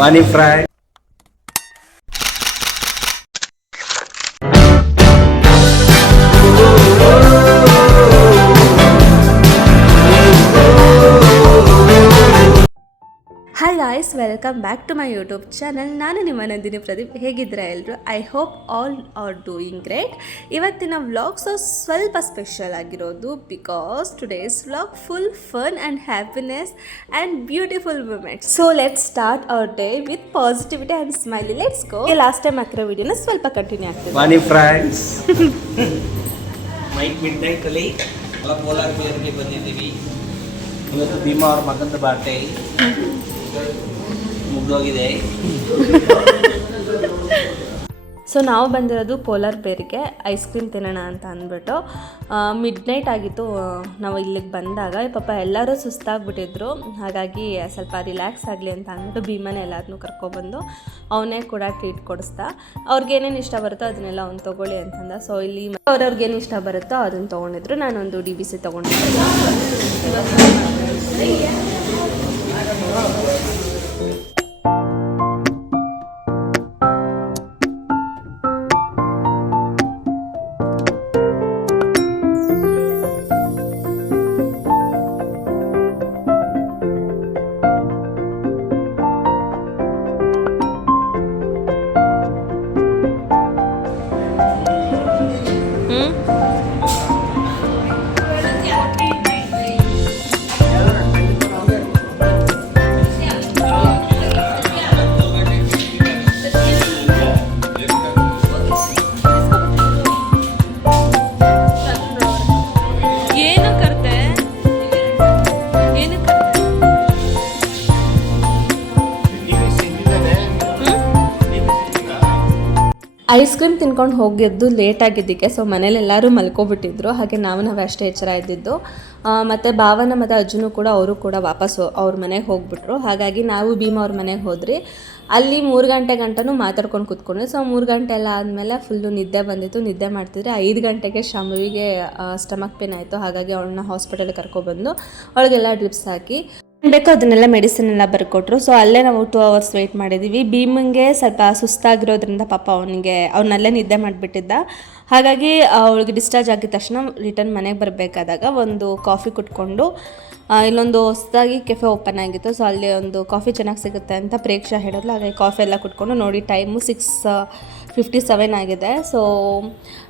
Money fry. Hi guys, welcome back to my YouTube channel. ನಾನು ನಿಮ್ಮ ನಂದಿನಿ ಪ್ರದೀಪ್. ಹೇಗಿದ್ದೀರಾ ಎಲ್ಲರೂ? I hope all are doing great. ಇವತ್ತಿನ vlogs ಸ್ವಲ್ಪ ಸ್ಪೆಷಲ್ ಆಗಿರೋದು because today's vlog full fun and happiness and beautiful moments. So let's start our day with positivity and smiley. Let's go. Last time ಹಾಕಿರೋ ವಿಡಿಯೋನ ಸ್ವಲ್ಪ continue ಆಗ್ತದೆ. Money friends. Mic midnight ಅಲ್ಲಿ ಕೋಲಾರ ಬಿಯರ್ಗೆ ಬಂದಿದ್ದೀವಿ. ಇವತ್ತು ಭೀಮಾ ಅವ್ರ ಮಗಂದು ಬಾಟೆ ಮುಗ್ದೋಗಿದೆ. ಸೊ ನಾವು ಬಂದಿರೋದು ಪೋಲಾರ್ ಬೇರಿಗೆ ಐಸ್ ಕ್ರೀಮ್ ತಿನ್ನೋಣ ಅಂತ ಅಂದ್ಬಿಟ್ಟು. ಮಿಡ್ ನೈಟ್ ಆಗಿತ್ತು ನಾವು ಇಲ್ಲಿಗೆ ಬಂದಾಗ. ಪಾಪ ಎಲ್ಲರೂ ಸುಸ್ತಾಗ್ಬಿಟ್ಟಿದ್ರು, ಹಾಗಾಗಿ ಸ್ವಲ್ಪ ರಿಲ್ಯಾಕ್ಸ್ ಆಗಲಿ ಅಂತ ಅಂದ್ಬಿಟ್ಟು ಭೀಮನೇ ಎಲ್ಲರನ್ನೂ ಕರ್ಕೊಬಂದು ಅವನೇ ಕೂಡ ಟ್ರೀಟ್ ಕೊಡಿಸ್ದ. ಅವ್ರಿಗೇನೇನು ಇಷ್ಟ ಬರುತ್ತೋ ಅದನ್ನೆಲ್ಲ ಅವ್ನು ತೊಗೊಳ್ಳಿ ಅಂತಂದ. ಸೊ ಇಲ್ಲಿ ಅವ್ರವ್ರಿಗೇನು ಇಷ್ಟ ಬರುತ್ತೋ ಅದನ್ನು ತೊಗೊಂಡಿದ್ರು. ನಾನೊಂದು DBC ತೊಗೊಂಡಿದ್ದೆ. ಐಸ್ ಕ್ರೀಮ್ ತಿನ್ಕೊಂಡು ಹೋಗಿದ್ದು ಲೇಟ್ ಆಗಿದ್ದಕ್ಕೆ ಸೊ ಮನೇಲಿ ಎಲ್ಲರೂ ಮಲ್ಕೊಬಿಟ್ಟಿದ್ರು. ಹಾಗೆ ನಾವೇ ಅಷ್ಟೇ ಎಚ್ಚರ ಇದ್ದಿದ್ದು. ಮತ್ತು ಭಾವನ ಮತ್ತು ಅಜ್ಜನೂ ಕೂಡ ಅವರು ಕೂಡ ವಾಪಸ್ಸು ಅವ್ರ ಮನೆಗೆ ಹೋಗ್ಬಿಟ್ರು. ಹಾಗಾಗಿ ನಾವು ಭೀಮಾ ಅವ್ರ ಮನೆಗೆ ಹೋದ್ರಿ. ಅಲ್ಲಿ 3 ಗಂಟೆ ಗಂಟನೂ ಮಾತಾಡ್ಕೊಂಡು ಕೂತ್ಕೊಂಡ್ರಿ. ಸೊ 3 ಗಂಟೆ ಎಲ್ಲ ಆದಮೇಲೆ ಫುಲ್ಲು ನಿದ್ದೆ ಬಂದಿತ್ತು. ನಿದ್ದೆ ಮಾಡ್ತಿದ್ರೆ 5 ಗಂಟೆಗೆ ಶಾಂಭವಿಗೆ ಸ್ಟಮಕ್ ಪೇನ್ ಆಯಿತು. ಹಾಗಾಗಿ ಅವಳನ್ನ ಹಾಸ್ಪಿಟಲ್ಗೆ ಕರ್ಕೊಬಂದು ಅವಳಿಗೆಲ್ಲ ಡ್ರಿಪ್ಸ್ ಹಾಕಿ ಬೇಕೋ ಅದನ್ನೆಲ್ಲ ಮೆಡಿಸಿನ್ ಎಲ್ಲ ಬರ್ಕೊಟ್ರು. ಸೊ ಅಲ್ಲೇ ನಾವು 2 ಅವರ್ಸ್ ವೆಯ್ಟ್ ಮಾಡಿದ್ದೀವಿ. ಭೀಮಂಗೆ ಸ್ವಲ್ಪ ಸುಸ್ತಾಗಿರೋದ್ರಿಂದ ಪಾಪ ಅವನಲ್ಲೇ ನಿದ್ದೆ ಮಾಡಿಬಿಟ್ಟಿದ್ದ. ಹಾಗಾಗಿ ಅವಳಿಗೆ ಡಿಸ್ಚಾರ್ಜ್ ಆಗಿದ ತಕ್ಷಣ ರಿಟರ್ನ್ ಮನೆಗೆ ಬರಬೇಕಾದಾಗ ಒಂದು ಕಾಫಿ ಕುಟ್ಕೊಂಡು ಇಲ್ಲೊಂದು ಹೊಸದಾಗಿ ಕೆಫೆ ಓಪನ್ ಆಗಿತ್ತು. ಸೊ ಅಲ್ಲಿ ಒಂದು ಕಾಫಿ ಚೆನ್ನಾಗಿ ಸಿಗುತ್ತೆ ಅಂತ ಪ್ರೇಕ್ಷಾ ಹೇಳಿದ್ಲು. ಹಾಗಾಗಿ ಕಾಫಿ ಎಲ್ಲ ಕುಟ್ಕೊಂಡು ನೋಡಿ ಟೈಮು 6:57 ಆಗಿದೆ. ಸೊ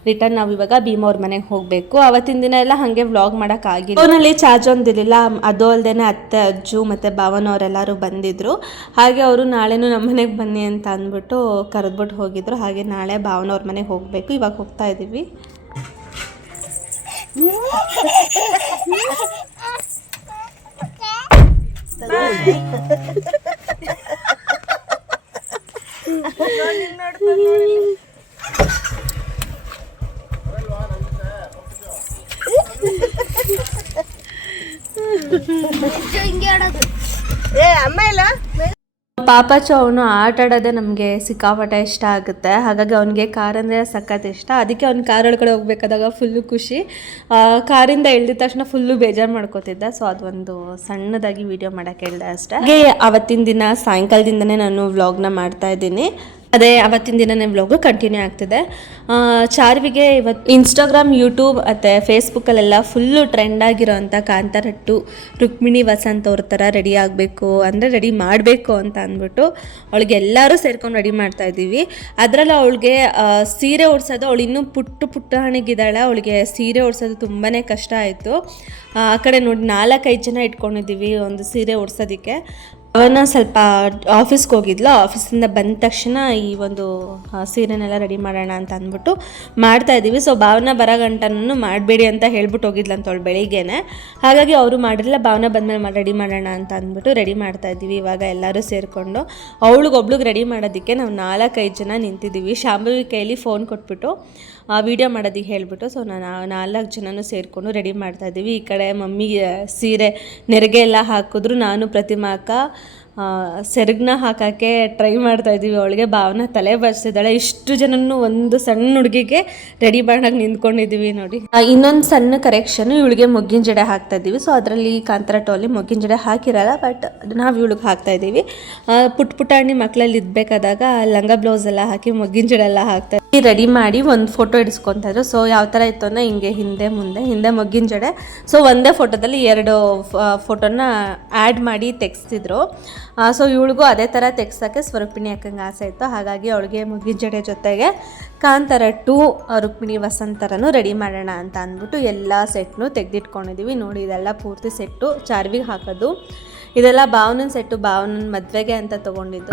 ರಿಟರ್ನ್ ನಾವು ಇವಾಗ ಭೀಮಾ ಅವ್ರ ಮನೆಗೆ ಹೋಗಬೇಕು. ಅವತ್ತಿನ ದಿನ ಎಲ್ಲ ಹಾಗೆ ವ್ಲಾಗ್ ಮಾಡೋಕ್ಕಾಗಿಲ್ಲ. ಫೋನಲ್ಲಿ ಚಾರ್ಜ್ ಒಂದಿರಲಿಲ್ಲ. ಅದು ಅಲ್ಲದೆ ಅತ್ತೆ, ಅಜ್ಜು ಮತ್ತು ಭಾವನವರೆಲ್ಲರೂ ಬಂದಿದ್ದರು. ಹಾಗೆ ಅವರು ನಾಳೆನೂ ನಮ್ಮ ಮನೆಗೆ ಬನ್ನಿ ಅಂತ ಅಂದ್ಬಿಟ್ಟು ಕರೆದ್ಬಿಟ್ಟು ಹೋಗಿದ್ರು. ಹಾಗೆ ನಾಳೆ ಭಾವನವ್ರ ಮನೆಗೆ ಹೋಗಬೇಕು. ಇವಾಗ ಹೋಗ್ತಾ ಇದ್ದೀವಿ. ಪಾಪಾಚು ಅವನು ಆಟ ಆಡೋದೇ ನಮಗೆ ಸಿಕ್ಕಾಪಟ್ಟೆ ಇಷ್ಟ ಆಗುತ್ತೆ. ಹಾಗಾಗಿ ಅವನಿಗೆ ಕಾರ್ ಅಂದರೆ ಸಖತ್ ಇಷ್ಟ. ಅದಕ್ಕೆ ಅವ್ನು ಕಾರ್ ಒಳಗಡೆ ಹೋಗ್ಬೇಕಾದಾಗ ಫುಲ್ಲು ಖುಷಿ. ಕಾರಿಂದ ಇಳಿದ ತಕ್ಷಣ ಫುಲ್ಲು ಬೇಜಾರು ಮಾಡ್ಕೋತಿದ್ದ. ಸೊ ಅದೊಂದು ಸಣ್ಣದಾಗಿ ವಿಡಿಯೋ ಮಾಡೋಕ್ಕೆ ಹೇಳ್ದೆ ಅಷ್ಟೇ. ಹಾಗೆ ಅವತ್ತಿನ ದಿನ ಸಾಯಂಕಾಲದಿಂದನೇ ನಾನು ವ್ಲಾಗ್ನ ಮಾಡ್ತಾ ಇದ್ದೀನಿ. ಅದೇ ಅವತ್ತಿನ ದಿನನೇ ವ್ಲಾಗು ಕಂಟಿನ್ಯೂ ಆಗ್ತಿದೆ. ಚಾರ್ವಿಗೆ ಇವತ್ತು ಇನ್ಸ್ಟಾಗ್ರಾಮ್, ಯೂಟ್ಯೂಬ್ ಮತ್ತು ಫೇಸ್ಬುಕ್ಕಲ್ಲೆಲ್ಲ ಫುಲ್ಲು ಟ್ರೆಂಡ್ ಆಗಿರೋಂಥ ಕಾಂತಾರ 2 ರುಕ್ಮಿಣಿ ವಸಂತ್ ಅವ್ರ ಥರ ರೆಡಿ ಆಗಬೇಕು ಅಂದರೆ ರೆಡಿ ಮಾಡಬೇಕು ಅಂತ ಅಂದ್ಬಿಟ್ಟು ಅವಳಿಗೆ ಎಲ್ಲರೂ ಸೇರ್ಕೊಂಡು ರೆಡಿ ಮಾಡ್ತಾಯಿದ್ದೀವಿ. ಅದರಲ್ಲಿ ಅವಳಿಗೆ ಸೀರೆ ಉಡ್ಸೋದು, ಅವಳು ಇನ್ನೂ ಪುಟ್ಟಣಿಗಿದ್ದಾಳೆ. ಅವಳಿಗೆ ಸೀರೆ ಉಡ್ಸೋದು ತುಂಬಾ ಕಷ್ಟ ಆಯಿತು. ಆ ಕಡೆ ನೋಡಿ 4-5 ಜನ ಇಟ್ಕೊಂಡಿದ್ದೀವಿ ಒಂದು ಸೀರೆ ಉಡ್ಸೋದಕ್ಕೆ. ಅವನ ಸ್ವಲ್ಪ ಆಫೀಸ್ಗೆ ಹೋಗಿದ್ಲು. ಆಫೀಸಿಂದ ಬಂದ ತಕ್ಷಣ ಈ ಒಂದು ಸೀರೆನೆಲ್ಲ ರೆಡಿ ಮಾಡೋಣ ಅಂತ ಅಂದ್ಬಿಟ್ಟು ಮಾಡ್ತಾಯಿದ್ದೀವಿ. ಸೊ ಭಾವನ ಬರೋ ಗಂಟನೂ ಮಾಡಬೇಡಿ ಅಂತ ಹೇಳ್ಬಿಟ್ಟು ಹೋಗಿದ್ಲಂತ ಅವಳು ಬೆಳಿಗ್ಗೆನೆ. ಹಾಗಾಗಿ ಅವರು ಮಾಡಿರಲಿಲ್ಲ. ಭಾವನ ಬಂದಮೇಲೆ ರೆಡಿ ಮಾಡೋಣ ಅಂತ ಅಂದ್ಬಿಟ್ಟು ರೆಡಿ ಮಾಡ್ತಾಯಿದ್ದೀವಿ. ಇವಾಗ ಎಲ್ಲರೂ ಸೇರಿಕೊಂಡು ಅವಳಿಗೊಬ್ಳಿಗೆ ರೆಡಿ ಮಾಡೋದಕ್ಕೆ ನಾವು 4-5 ಜನ ನಿಂತಿದ್ದೀವಿ. ಶಾಂಭವಿ ಕೈಯಲ್ಲಿ ಫೋನ್ ಕೊಟ್ಬಿಟ್ಟು ವೀಡಿಯೋ ಮಾಡೋದಕ್ಕೆ ಹೇಳಿಬಿಟ್ಟು ಸೊ ನಾನು 4 ಜನನೂ ಸೇರಿಕೊಂಡು ರೆಡಿ ಮಾಡ್ತಾಯಿದ್ದೀವಿ. ಈ ಕಡೆ ಮಮ್ಮಿಗೆ ಸೀರೆ ನೆರಿಗೆ ಎಲ್ಲ ಹಾಕಿದ್ರು, ನಾನು ಪ್ರತಿಮಾ ಅಕ್ಕ ಸೆರಗನ್ನ ಹಾಕೋಕ್ಕೆ ಟ್ರೈ ಮಾಡ್ತಾಯಿದ್ದೀವಿ. ಅವಳಿಗೆ ಭಾವನ ತಲೆ ಬರ್ಸಿದ್ದಾಳೆ. ಇಷ್ಟು ಜನನು ಒಂದು ಸಣ್ಣ ಹುಡುಗಿಗೆ ರೆಡಿ ಮಾಡಾಗಿ ನಿಂತ್ಕೊಂಡಿದ್ದೀವಿ ನೋಡಿ. ಇನ್ನೊಂದು ಸಣ್ಣ ಕರೆಕ್ಷನ್, ಇವಳಿಗೆ ಮೊಗ್ಗಿನ ಜಡೆ ಹಾಕ್ತಾಯಿದ್ದೀವಿ. ಸೊ ಅದರಲ್ಲಿ ಕಾಂತಾರ ಟೋಲಿ ಮೊಗ್ಗಿನ ಜಡೆ ಹಾಕಿರಲ್ಲ, ಬಟ್ ನಾವು ಇವಳಿಗೆ ಹಾಕ್ತಾಯಿದ್ದೀವಿ. ಪುಟಾಣಿ ಮಕ್ಕಳಲ್ಲಿ ಇದ್ಬೇಕಾದಾಗ ಲಂಗ ಬ್ಲೌಸ್ ಎಲ್ಲ ಹಾಕಿ ಮೊಗ್ಗಿನ ಜಡೆ ಎಲ್ಲ ಹಾಕ್ತಾ ರೆಡಿ ಮಾಡಿ ಒಂದು ಫೋಟೋ ಇಡಿಸ್ಕೊತಾ ಇದ್ರು. ಸೊ ಯಾವ ಥರ ಇತ್ತು ಅಂದರೆ ಹಿಂಗೆ ಹಿಂದೆ ಮೊಗ್ಗಿನ ಜಡೆ. ಸೊ ಒಂದೇ ಫೋಟೋದಲ್ಲಿ 2 ಫೋಟೋನ ಆ್ಯಡ್ ಮಾಡಿ ತೆಗೆಸ್ತಿದ್ರು. ಸೊ ಇವಳಿಗೂ ಅದೇ ಥರ ತೆಗ್ಸೋಕ್ಕೆ ಸ್ವರೂಪಿಣಿ ಅಕ್ಕಂಗೆ ಆಸೆ ಇತ್ತು. ಹಾಗಾಗಿ ಅವಳಿಗೆ ಮೊಗ್ಗಿನ ಜಡೆ ಜೊತೆಗೆ ಕಾಂತಾರ 2 ರುಕ್ಮಿಣಿ ವಸಂತರನು ರೆಡಿ ಮಾಡೋಣ ಅಂತ ಅಂದ್ಬಿಟ್ಟು ಎಲ್ಲ ಸೆಟ್ನು ತೆಗೆದಿಟ್ಕೊಂಡಿದ್ದೀವಿ. ನೋಡಿ ಇದೆಲ್ಲ ಪೂರ್ತಿ ಸೆಟ್ಟು ಚಾರ್ವಿಗೆ ಹಾಕೋದು. ಇದೆಲ್ಲ ಭಾವನನ ಸೆಟ್ಟು, ಭಾವನನ ಮದುವೆಗೆ ಅಂತ ತೊಗೊಂಡಿದ್ದು.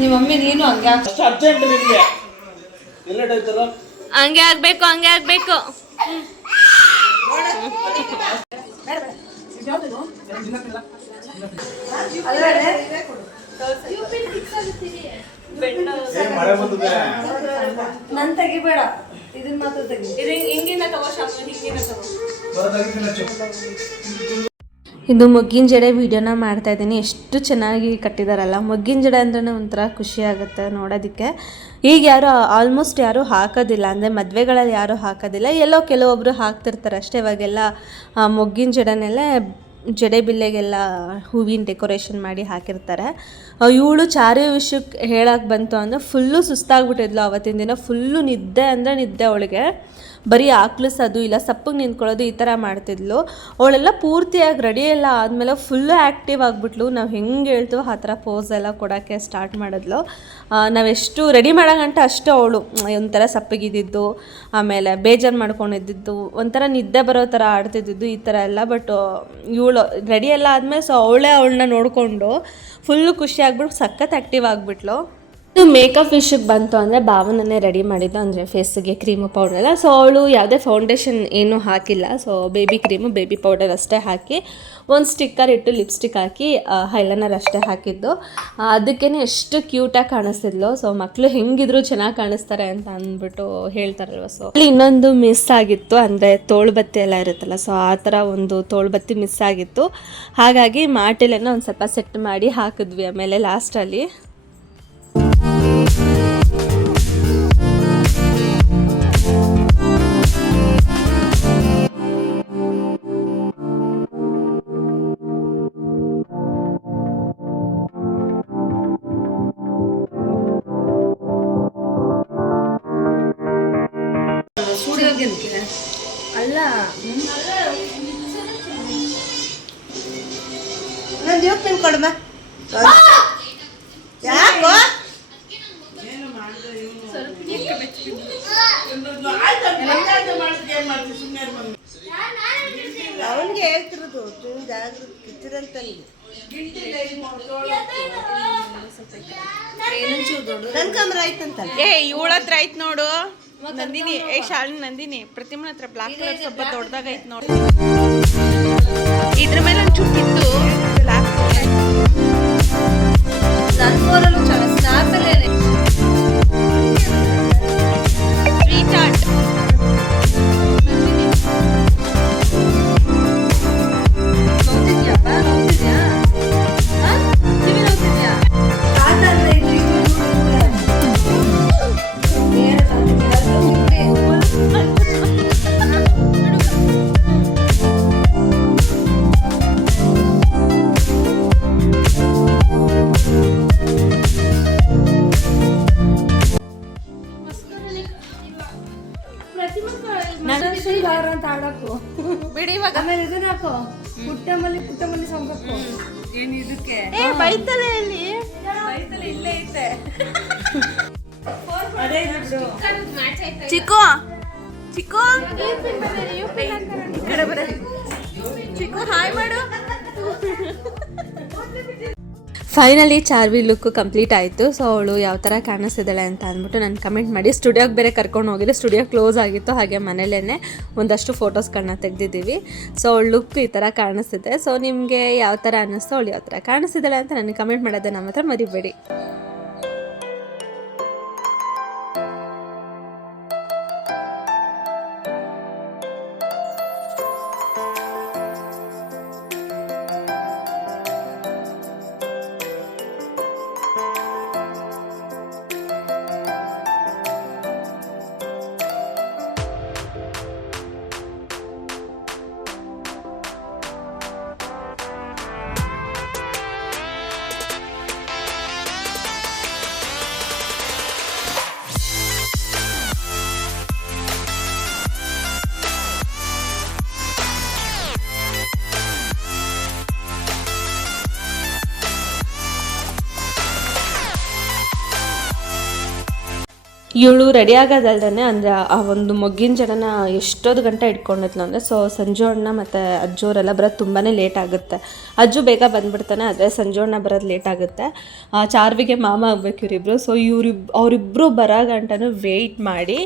ನಿಮ್ಮ ಮಮ್ಮಿ ನೀನು ಹಂಗೆ ಆಗ್ಬೇಕು. ನನ್ ತೆಗಿಬೇಡ, ಇದನ್ನ ಮಾತ್ರ ತೆಗಿ. ಹಿಂಗಿನ ತಗೋ ಶಾಂಪು, ಹಿಂಗಿನ ತಗೋ. ಇದು ಮೊಗ್ಗಿನ ಜಡೆ ವೀಡಿಯೋನ ಮಾಡ್ತಾ ಇದ್ದೀನಿ. ಎಷ್ಟು ಚೆನ್ನಾಗಿ ಕಟ್ಟಿದಾರಲ್ಲ. ಮೊಗ್ಗಿನ ಜಡೆ ಅಂದ್ರೆ ಒಂಥರ ಖುಷಿ ಆಗುತ್ತೆ ನೋಡೋದಕ್ಕೆ. ಈಗ ಆಲ್ಮೋಸ್ಟ್ ಯಾರೂ ಹಾಕೋದಿಲ್ಲ, ಅಂದರೆ ಮದುವೆಗಳಲ್ಲಿ ಯಾರೂ ಹಾಕೋದಿಲ್ಲ. ಎಲ್ಲೋ ಕೆಲವೊಬ್ಬರು ಹಾಕ್ತಿರ್ತಾರೆ ಅಷ್ಟೇ. ಇವಾಗೆಲ್ಲ ಮೊಗ್ಗಿನ ಜಡೆನೆಲ್ಲ ಜಡೆ ಬಿಲ್ಲೆಗೆಲ್ಲ ಹೂವಿನ ಡೆಕೋರೇಷನ್ ಮಾಡಿ ಹಾಕಿರ್ತಾರೆ. ಇವಳು ಚಾರಿ ವಿಷಯಕ್ಕೆ ಹೇಳಕ್ಕೆ ಬಂತು ಅಂದರೆ ಫುಲ್ಲು ಸುಸ್ತಾಗ್ಬಿಟ್ಟಿದ್ಲು ಅವತ್ತಿನ ದಿನ. ಫುಲ್ಲು ನಿದ್ದೆ ಅಂದರೆ ನಿದ್ದೆ ಅವಳಿಗೆ. ಬರೀ ಆಕ್ಲಿಸೋದು ಇಲ್ಲ ಸಪ್ಪಗೆ ನಿಂತ್ಕೊಳ್ಳೋದು ಈ ಥರ ಮಾಡ್ತಿದ್ಲು. ಅವಳೆಲ್ಲ ಪೂರ್ತಿಯಾಗಿ ರೆಡಿ ಎಲ್ಲ ಆದಮೇಲೆ ಫುಲ್ಲು ಆ್ಯಕ್ಟಿವ್ ಆಗಿಬಿಟ್ಲು. ನಾವು ಹೆಂಗೆ ಹೇಳ್ತೀವೋ ಆ ಥರ ಪೋಸ್ ಎಲ್ಲ ಕೊಡೋಕ್ಕೆ ಸ್ಟಾರ್ಟ್ ಮಾಡಿದ್ಲು. ನಾವೆಷ್ಟು ರೆಡಿ ಮಾಡೋಗಂಟ ಅಷ್ಟು ಅವಳು ಒಂಥರ ಸಪ್ಪಗಿದ್ದಿದ್ದು, ಆಮೇಲೆ ಬೇಜಾರು ಮಾಡ್ಕೊಂಡಿದ್ದು, ಒಂಥರ ನಿದ್ದೆ ಬರೋ ಥರ ಆಡ್ತಿದ್ದಿದ್ದು ಈ ಥರ ಎಲ್ಲ. ಬಟ್ ಇವಳು ರೆಡಿ ಎಲ್ಲ ಆದಮೇಲೆ ಸೊ ಅವಳನ್ನ ನೋಡಿಕೊಂಡು ಫುಲ್ಲು ಖುಷಿ ಆಗ್ಬಿಟ್ಟು ಸಖತ್ ಆ್ಯಕ್ಟಿವ್ ಆಗಿಬಿಟ್ಲು. ಇದು ಮೇಕಪ್ ವಿಷಯಕ್ಕೆ ಬಂತು ಅಂದರೆ ಭಾವನನ್ನೇ ರೆಡಿ ಮಾಡಿದ್ದು, ಅಂದರೆ ಫೇಸಿಗೆ ಕ್ರೀಮು ಪೌಡರ್ ಎಲ್ಲ. ಸೊ ಅವಳು ಯಾವುದೇ ಫೌಂಡೇಶನ್ ಏನೂ ಹಾಕಿಲ್ಲ. So baby cream baby powder ಅಷ್ಟೇ ಹಾಕಿ ಒಂದು ಸ್ಟಿಕ್ಕರ್ ಇಟ್ಟು ಲಿಪ್ಸ್ಟಿಕ್ ಹಾಕಿ ಐಲೈನರ್ ಅಷ್ಟೇ ಹಾಕಿದ್ದು. ಅದಕ್ಕೇ ಎಷ್ಟು ಕ್ಯೂಟಾಗಿ ಕಾಣಿಸ್ತಿದ್ಲು. ಸೊ ಮಕ್ಕಳು ಹೆಂಗಿದ್ರು ಚೆನ್ನಾಗಿ ಕಾಣಿಸ್ತಾರೆ ಅಂತ ಅಂದ್ಬಿಟ್ಟು ಹೇಳ್ತಾರಲ್ವ. ಸೊ ಅಲ್ಲಿ ಇನ್ನೊಂದು ಮಿಸ್ ಆಗಿತ್ತು, ಅಂದರೆ ತೋಳ್ಬತ್ತಿ ಎಲ್ಲ ಇರುತ್ತಲ್ಲ. ಸೊ ಆ ಥರ ಒಂದು ತೋಳ್ಬತ್ತಿ ಮಿಸ್ ಆಗಿತ್ತು. ಹಾಗಾಗಿ ಮಾಟಿಲೇನೋ ಒಂದು ಸ್ವಲ್ಪ ಸೆಟ್ ಮಾಡಿ ಹಾಕಿದ್ವಿ ಆಮೇಲೆ ಲಾಸ್ಟಲ್ಲಿ. ಅಲ್ಲ ನಾನು ಜೋಕ್ ಕೊಡಮ್ಮ. ಯಾಕೋ ಅವನಿಗೆ ಹೇಳ್ತಿರೋದು ಜಾಗೃತಿ ಕಿತ್ತಿರಂತಲ್ಲಿ ನನ್ ಕಮ್ರ ಆಯ್ತಂತಲ್ಲ. ಇವಳ ಹತ್ರ ಐತ್ ನೋಡು ನಂದಿನಿ. ಶಾಲಿನಿ ನಂದಿನಿ ಪ್ರತಿಮನ ಹತ್ರ ಬ್ಲಾಕ್ ಕಲರ್ ಸ್ವಲ್ಪ ದೊಡ್ಡದಾಗ ಐತ್ ನೋಡು. ಇದ್ರ ಮೇಲೆ ಒಂಚೂರು ಕಿತ್ತು ಬ್ಲಾಕ್. ನನ್ನ ಫೋನಲ್ಲೂ ಸ್ನ್ಯಾಪಲ್ಲೇ ಸ್ವೀಟ್ ಆರ್ಟ್. ಬಿಡಿ ಇವಾಗ. ಆಮೇಲೆ ಇದನ್ನ ಹಾಕೋ, ಪುಟ್ಟಮಲ್ಲಿ ಸಾಂಗ್ ಹಾಕೋ. ಏನು ಇದಕ್ಕೆ ಬೈತಲೆ ಅಲ್ಲಿ ಬೈತಲೆ ಇಲ್ಲೇ ಐತೆ. ಚಿಕ್ಕು ಚಿಕ್ಕು ಈ ಕಡೆ ಬರ. ಚಿಕ್ಕು ಹಾಯ್ ಮಾಡು. ಫೈನಲಿ ಚಾರ್ವಿ ಲುಕ್ ಕಂಪ್ಲೀಟ್ ಆಯಿತು. ಸೊ ಅವಳು ಯಾವ ಥರ ಕಾಣಿಸ್ತಿದ್ದಾಳೆ ಅಂತ ಅಂದ್ಬಿಟ್ಟು ನಾನು ಕಮೆಂಟ್ ಮಾಡಿ ಸ್ಟುಡಿಯೋಗೆ ಬೇರೆ ಕರ್ಕೊಂಡು ಹೋಗಿದ್ದೆ. ಸ್ಟುಡಿಯೋ ಕ್ಲೋಸ್ ಆಗಿತ್ತು, ಹಾಗೆ ಮನೇಲೇ ಒಂದಷ್ಟು ಫೋಟೋಸ್ಗಳನ್ನ ತೆಗೆದಿದ್ದೀವಿ. ಸೊ ಅವಳು ಲುಕ್ ಈ ಥರ ಕಾಣಿಸ್ತಿದೆ. ಸೊ ನಿಮಗೆ ಯಾವ ಥರ ಅನ್ನಿಸ್ತು, ಅವಳು ಯಾವ ಥರ ಕಾಣಿಸ್ತಿದ್ದಾಳೆ ಅಂತ ನನಗೆ ಕಮೆಂಟ್ ಮಾಡೋದನ್ನ ಮಾತ್ರ ಮರಿಬೇಡಿ. ಇವಳು ರೆಡಿ ಆಗೋದಲ್ದೇ ಅಂದರೆ ಆ ಒಂದು ಮೊಗ್ಗಿನ ಜಡನ ಎಷ್ಟೊಂದು ಗಂಟೆ ಇಟ್ಕೊಂಡಿದ್ಲು ಅಂದರೆ. ಸೊ ಸಂಜು ಅಣ್ಣ ಮತ್ತು ಅಜ್ಜು ಅವರೆಲ್ಲ ಬರೋದು ತುಂಬಾ ಲೇಟ್ ಆಗುತ್ತೆ. ಅಜ್ಜು ಬೇಗ ಬಂದುಬಿಡ್ತಾನೆ, ಆದರೆ ಸಂಜು ಅಣ್ಣ ಬರೋದು ಲೇಟ್ ಆಗುತ್ತೆ. ಚಾರ್ವಿಗೆ ಮಾಮ ಆಗಬೇಕು ಇವರಿಬ್ಬರು. ಸೊ ಅವರಿಬ್ಬರು ಬರೋ ಗಂಟನೂ ವೆಯ್ಟ್ ಮಾಡಿ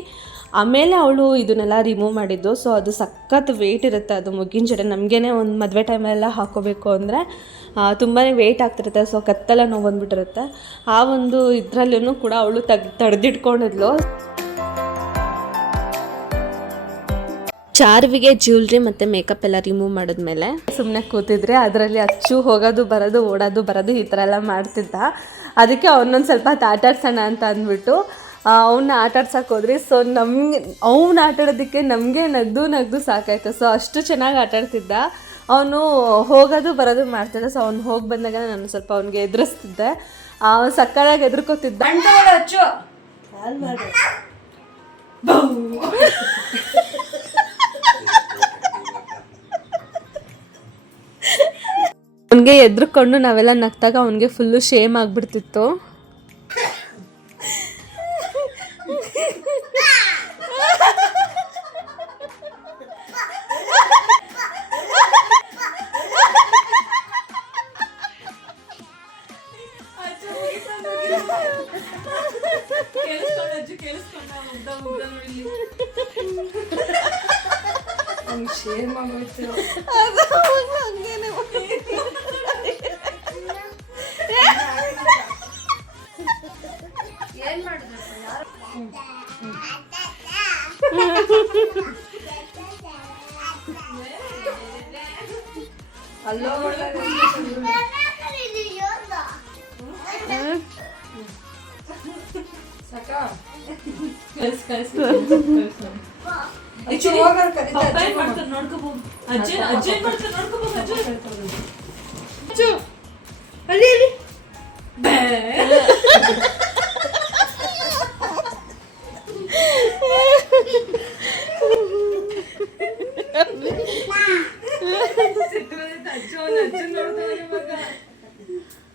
ಆಮೇಲೆ ಅವಳು ಇದನ್ನೆಲ್ಲ ರಿಮೂವ್ ಮಾಡಿದ್ದು. ಸೊ ಅದು ಸಖತ್ ವೆಯ್ಟ್ ಇರುತ್ತೆ ಅದು ಮೊಗ್ಗಿನ ಜಡೆ. ನಮಗೇನೆ ಒಂದು ಮದುವೆ ಟೈಮೆಲ್ಲ ಹಾಕೋಬೇಕು ಅಂದರೆ ತುಂಬಾ ವೆಯ್ಟ್ ಆಗ್ತಿರುತ್ತೆ. ಸೊ ಕತ್ತೆಲ್ಲ ನೋವು ಬಂದುಬಿಟ್ಟಿರುತ್ತೆ. ಆ ಒಂದು ಇದರಲ್ಲೂ ಕೂಡ ಅವಳು ತಡೆದಿಟ್ಕೊಂಡಿದ್ಲು. ಚಾರ್ವಿಗೆ ಜ್ಯುವೆಲ್ರಿ ಮತ್ತು ಮೇಕಪ್ ಎಲ್ಲ ರಿಮೂವ್ ಮಾಡಿದ್ಮೇಲೆ ಸುಮ್ಮನೆ ಕೂತಿದ್ರೆ ಅದರಲ್ಲಿ ಅಚ್ಚು ಹೋಗೋದು ಬರೋದು ಓಡೋದು ಬರೋದು ಈ ಥರ ಎಲ್ಲ ಮಾಡ್ತಿದ್ದ. ಅದಕ್ಕೆ ಅವನೊಂದು ಸ್ವಲ್ಪ ಆಟಾಡ್ಸೋಣ ಅಂತ ಅಂದ್ಬಿಟ್ಟು ಅವನ್ನ ಆಟಾಡ್ಸಕ್ಕೆ ಹೋದ್ರಿ. ಸೊ ಅವ್ನು ಆಟಾಡೋದಕ್ಕೆ ನಮಗೆ ನಗ್ದು ಸಾಕಾಯ್ತು. ಸೊ ಅಷ್ಟು ಚೆನ್ನಾಗಿ ಆಟಾಡ್ತಿದ್ದ ಅವನು, ಹೋಗೋದು ಬರೋದು ಮಾಡ್ತಿದ್ದ. ಸೊ ಅವ್ನು ಹೋಗಿ ಬಂದಾಗ ನಾನು ಸ್ವಲ್ಪ ಅವ್ನಿಗೆ ಎದುರಿಸ್ತಿದ್ದೆ. ಅವನು ಸಕ್ಕತ್ತಾಗಿ ಎದುರ್ಕೋತಿದ್ದ. ಅವನಿಗೆ ಎದ್ರುಕೊಂಡು ನಾವೆಲ್ಲ ನಗ್ತಾಗ ಅವನಿಗೆ ಫುಲ್ಲು ಶೇಮ್ ಆಗಿಬಿಡ್ತಿತ್ತು.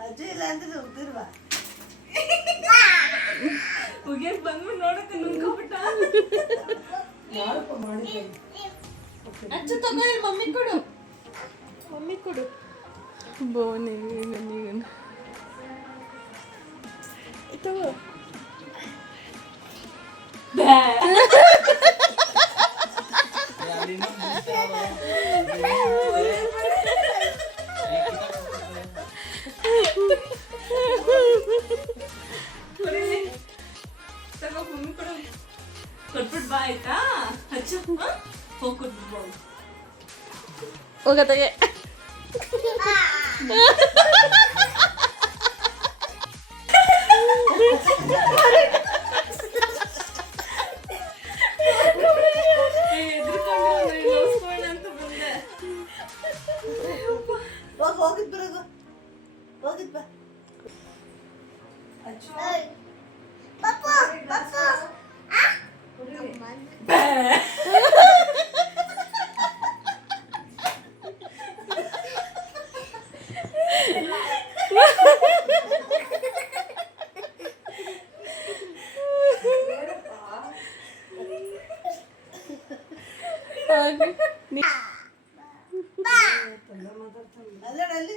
ಅಜ್ಜಿ ಇಲ್ಲ ಅಂದ್ರೆ ಉದ್ದಿರ್ವಾ ಬಂದ್ಬಿಟ್ಟು ನೋಡಕ್ಕೆ ನುಂಗ್ಕೊಬಿಟ್ಟ. ಅಚ್ಚು ತಗೋ, ಮಮ್ಮಿ ಕೊಡು ಬೋನಿ ನನಗೇನು ತಗೋ. ಕೊಟ್ಬಿಟ್ಟು ಬಾ ಆಯ್ತಾ? ಹಚ್ಚು, ಹೋಗಿ ಕೊಟ್ಬಿಟ್ಟು ಬಾ. ಹೋಗತ್ತಾಗೆ ಹೋಗಿದ್ ಬರೋದು, ಹೋಗಿದ್ ಬಾ. ಅಲ್ಲೋಡಲ್ಲಿ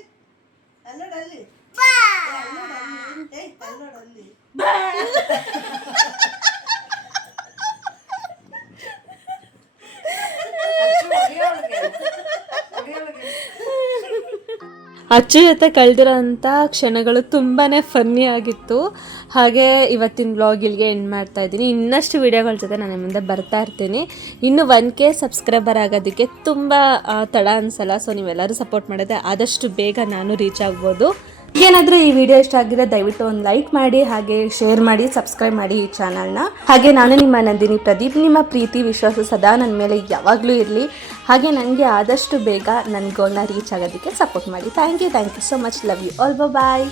ಅಚ್ಚು ಜೊತೆ ಕಳೆದಿರೋಂಥ ಕ್ಷಣಗಳು ತುಂಬಾ ಫನ್ನಿ ಆಗಿತ್ತು. ಹಾಗೆ ಇವತ್ತಿನ ವ್ಲಾಗ್ ಇಲ್ಲಿಗೆ ಎಂಡ್ ಮಾಡ್ತಾ ಇದ್ದೀನಿ. ಇನ್ನಷ್ಟು ವೀಡಿಯೋಗಳ ಜೊತೆ ನಾನು ಮುಂದೆ ಬರ್ತಾ ಇರ್ತೀನಿ. ಇನ್ನು 1K ಸಬ್ಸ್ಕ್ರೈಬರ್ ಆಗೋದಕ್ಕೆ ತುಂಬ ತಡ ಅನಿಸಲ್ಲ. ಸೊ ನೀವೆಲ್ಲರೂ ಸಪೋರ್ಟ್ ಮಾಡಿದ್ರೆ ಆದಷ್ಟು ಬೇಗ ನಾನು ರೀಚ್ ಆಗ್ಬೋದು. ಏನಾದರೂ ಈ ವಿಡಿಯೋ ಇಷ್ಟ ಆಗಿದ್ರೆ ದಯವಿಟ್ಟು ಒಂದು ಲೈಕ್ ಮಾಡಿ, ಹಾಗೆ ಶೇರ್ ಮಾಡಿ, ಸಬ್ಸ್ಕ್ರೈಬ್ ಮಾಡಿ ಈ ಚಾನಲ್ನ. ಹಾಗೆ ನಾನು ನಿಮ್ಮ ನಂದಿನಿ ಪ್ರದೀಪ್. ನಿಮ್ಮ ಪ್ರೀತಿ ವಿಶ್ವಾಸ ಸದಾ ನನ್ನ ಮೇಲೆ ಯಾವಾಗಲೂ ಇರಲಿ. ಹಾಗೆ ನನಗೆ ಆದಷ್ಟು ಬೇಗ ನನ್ನ ಗೋಲ್ನ ರೀಚ್ ಆಗೋದಕ್ಕೆ ಸಪೋರ್ಟ್ ಮಾಡಿ. Thank you so much. Love you all. Bye.